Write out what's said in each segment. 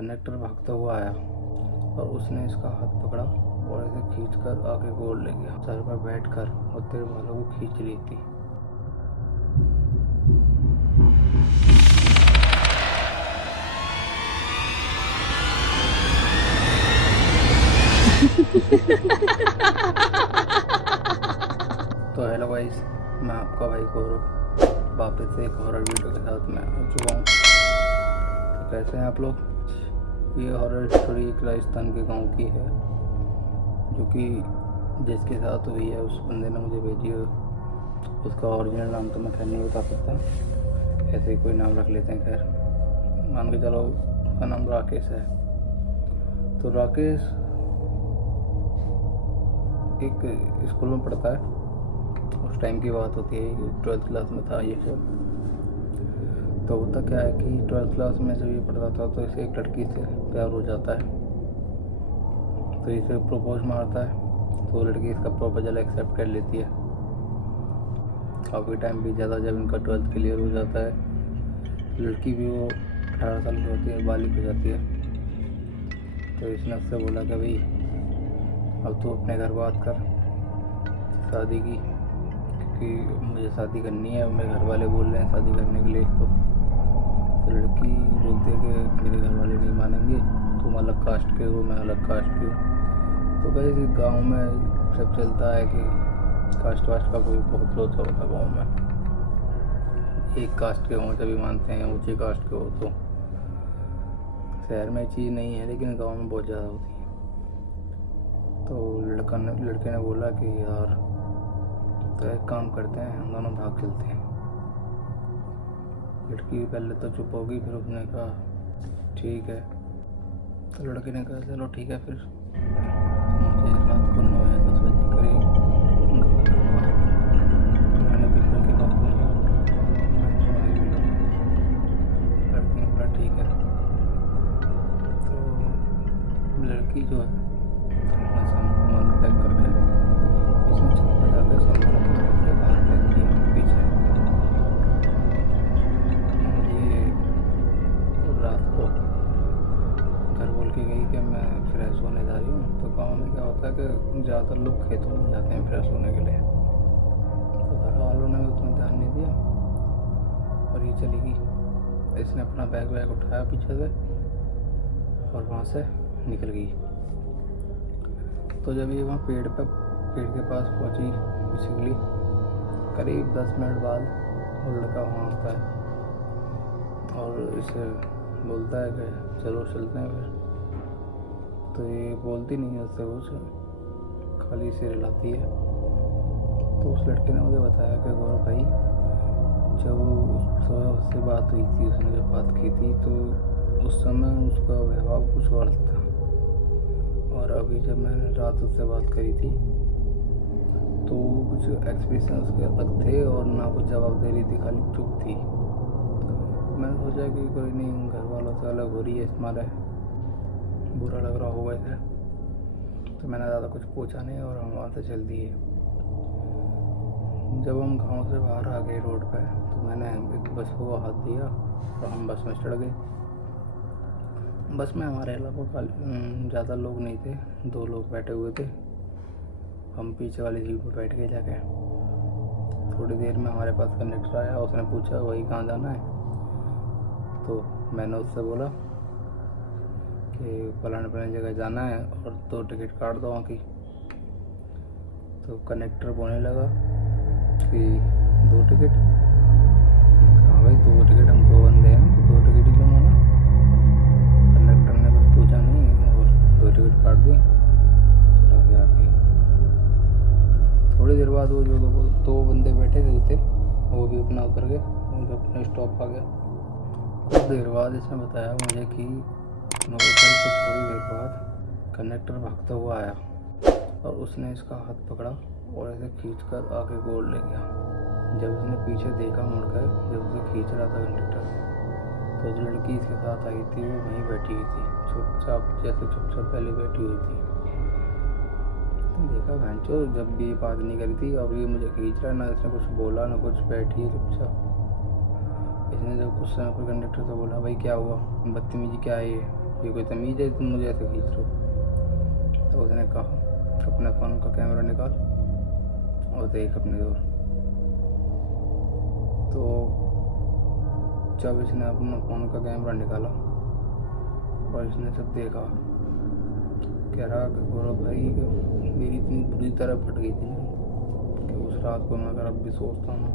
Conductor भागता हुआ आया और उसने इसका हाथ पकड़ा और इसे खींचकर आगे गोद ले गया। सर पर बैठकर और तेरे बालों को खींच रही थी। तो हेलो गाइस, मैं आपका भाई गौरव वापस से एक हॉरर वीडियो के साथ मैं आ चुका हूँ। तो कैसे हैं आप लोग? ये हॉरर स्टोरी एक राजस्थान के गांव की है, जो कि जिसके साथ हुई है उस बंदे ने मुझे भेजी है। उसका ओरिजिनल नाम तो मैं खैर नहीं बता सकता, ऐसे ही कोई नाम रख लेते हैं। खैर मान के चलो उसका नाम राकेश है। तो राकेश एक स्कूल में पढ़ता है। उस टाइम की बात होती है, 12th क्लास में था ये सब। तो होता क्या है कि 12th क्लास में जब ये पढ़ता था तो इसे एक लड़की से प्यार हो जाता है। तो इसे प्रपोज मारता है, तो लड़की इसका प्रपोजल एक्सेप्ट कर लेती है। काफ़ी टाइम बीत जाता है। जब इनका 12th क्लियर हो जाता है, लड़की भी वो 18 साल की होती है, बालिग हो जाती है। तो इसने उससे बोला कि भाई अब तो अपने घर बात कर शादी की, क्योंकि मुझे शादी करनी है। मेरे घर वाले बोल रहे हैं शादी करने के लिए। तो लड़की बोलती है कि मेरे घर वाले नहीं मानेंगे, तुम अलग कास्ट के हो, मैं अलग कास्ट की हूँ। तो भाई गांव में सब चलता है कि कास्ट वास्ट का कोई बहुत लोचा होता है गाँव में। एक कास्ट के हों तभी मानते हैं, ऊँची कास्ट के हो तो। शहर में चीज़ नहीं है लेकिन गाँव में बहुत ज़्यादा होती है। तो लड़के ने बोला कि यार तो एक काम करते हैं, हम दोनों भाग चलते हैं। लड़की पहले तो चुप होगी, फिर उसने कहा ठीक है। तो लड़के ने कहा चलो ठीक है। फिर मुझे रात को 9 या 10 बजे करीब मैंने पीपल की बात नहीं लड़की ने बोला ठीक है। तो लड़की जो है अपना सामान पैक करके इसने छत पर जाकर सामान अपना रख बाहर फेंक दिया पीछे। ये रात को घर बोल के गई कि मैं फ्रेश होने जा रही हूँ। तो गांव में क्या होता है कि ज़्यादातर लोग खेतों में जाते हैं फ्रेश होने के लिए। तो घर वालों ने भी उतना ध्यान नहीं दिया और ये चली गई। इसने अपना बैग उठाया पीछे से और वहाँ से निकल गई। तो जब ये वहाँ पेड़ के पास पहुँची, बेसिकली करीब 10 मिनट बाद वो लड़का वहाँ आता है और इसे बोलता है कि चलो चलते हैं फिर। तो ये बोलती नहीं है उससे कुछ, खाली सिर हिलाती है। तो उस लड़के ने मुझे बताया कि गौरव भाई जब उससे बात हुई थी, उसने जब बात की थी तो उस समय उसका व्यवहार कुछ और था, और अभी जब मैंने रात उससे बात करी थी तो कुछ एक्सप्रेशन उसके अलग थे और ना कुछ जवाब दे रही थी, खाली चुप थी। मैंने सोचा कि कोई नहीं, घर वालों से अलग हो रही है, इसमारे बुरा लग रहा होगा इसे। तो मैंने ज़्यादा कुछ पूछा नहीं और हम वहाँ से चल दिए। जब हम गांव से बाहर आ गए रोड पे, तो मैंने एक बस को हाथ दिया और हम बस में चढ़ गए। बस में हमारे अलावा ज़्यादा लोग नहीं थे, 2 लोग बैठे हुए थे। हम पीछे वाली सीट पर बैठ गए जाके। थोड़ी देर में हमारे पास कंडक्टर आया, उसने पूछा वही कहाँ जाना है। तो मैंने उससे बोला कि फलाने जगह जाना है और 2 टिकट काट दो वहाँ की। तो कंडक्टर बोलने लगा कि 2 टिकट। हाँ भाई 2 टिकट, हम 2 बंदे हैं तो 2 टिकट ही लूँगा ना। कंडक्टर ने कुछ पूछा नहीं और 2 टिकट काट दी, चला गया आके। थोड़ी देर बाद वो जो 2 बंदे बैठे थे वो भी अपना उतर गए, उनका अपना स्टॉप आ गया। कुछ देर बाद इसने बताया मुझे कि नौकरी से थोड़ी देर बाद कंडक्टर भागता हुआ आया और उसने इसका हाथ पकड़ा और इसे खींचकर आगे गोद ले गया। जब इसने पीछे देखा मुड़कर, जब उसे खींच रहा था कंडक्टर, तो जो लड़की इसके साथ आई थी वो वहीं बैठी हुई थी, चुपचाप पहले बैठी हुई थी। तो देखा भैंचो, जब भी ये बात नहीं करी थी, अब ये मुझे खींच रहा है, ना इसने कुछ बोला ना कुछ, बैठी है चुपचाप। इसने जब कुछ समय पर कंडक्टर से बोला, भाई क्या हुआ, बदतमीजी क्या है ये कोई तमीज़ है तुम मुझे ऐसे खींच रहे हो? तो उसने कहा अपने फ़ोन का कैमरा निकाल और देख अपने ओर। तो जब इसने अपना फ़ोन का कैमरा निकाला और इसने सब देखा, कह रहा कि गौरव भाई मेरी इतनी बुरी तरह फट गई थी कि उस रात को मैं अगर अब भी सोचता हूँ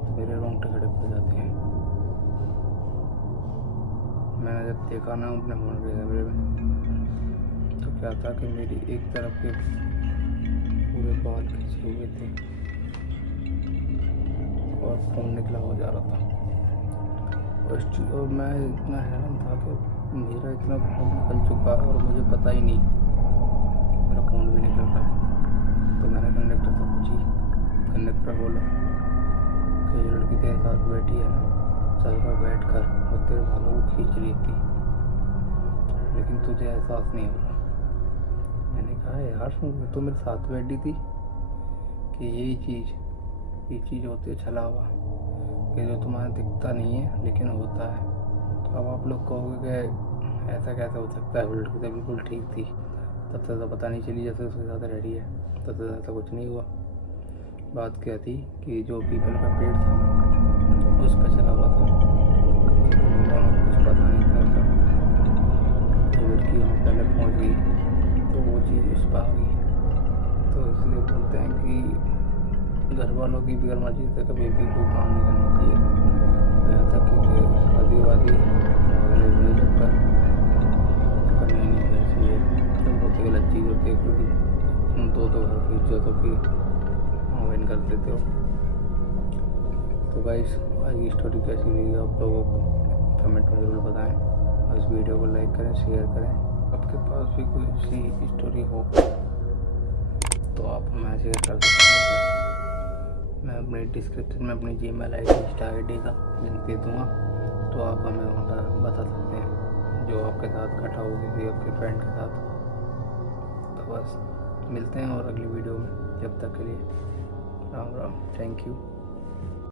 तो मेरे रोंगटे खड़े पड़ जाते हैं। मैंने जब देखा ना अपने फ़ोन के कैमरे में, तो क्या था कि मेरी एक तरफ के पूरे बाल खींचे हुए थे और खून निकला हो जा रहा था। और मैं इतना हैरान था कि मेरा इतना खून निकल चुका है और मुझे पता ही नहीं कि मेरा खून भी निकल रहा है। तो मैंने कंडक्टर से पूछी, कंडक्टर बोला कि जो लड़की तेरे साथ बैठी है ना, सर पर बैठ कर और तेरे बालों को खींच रही थी, लेकिन तुझे एहसास नहीं हो रहा। मैंने कहा यार वो तो मेरे साथ बैठी थी कि ये चीज़ होती है छलावा, कि जो तुम्हारा दिखता नहीं है लेकिन होता है। अब आप लोग कहोगे कि ऐसा कैसे हो सकता है, वो लड़की तो बिल्कुल ठीक थी, तब से तो पता नहीं चली जैसे उसके साथ रह रही है, तब से ऐसा कुछ नहीं हुआ। बात क्या थी कि जो पीपल का पेड़ था ना उस पर चला हुआ था, लेकिन उन दोनों को कुछ पता नहीं था ऐसा। जो लड़की वहाँ पहले पहुँच गई तो वो चीज़ उस पर आ गई। तो इसलिए बोलते हैं कि घर वालों की बिगड़ मर्जी से कभी भी कोई काम नहीं करना चाहिए। यहाँ तक कि शादी वादी चक्कर करना ही नहीं चाहिए, तो बहुत ही गलत चीज़ होती है, क्योंकि तुम तो घर की इज्जतों की अवहेलना कर देते हो। तो गाइस आज की स्टोरी कैसी लगी आप लोगों को कमेंट में ज़रूर बताएं और इस वीडियो को लाइक करें, शेयर करें। आपके पास भी कोई ऐसी स्टोरी हो तो आप हमें शेयर कर सकते हैं। मैं अपने डिस्क्रिप्शन में अपनी जीमेल आईडी, इंस्टा आईडी का लिंक दे दूँगा, तो आप हमें वहाँ पर बता सकते हैं जो आपके साथ घटा हो किसी आपके फ्रेंड के साथ। तो बस मिलते हैं और अगली वीडियो में, जब तक के लिए राम राम, थैंक यू।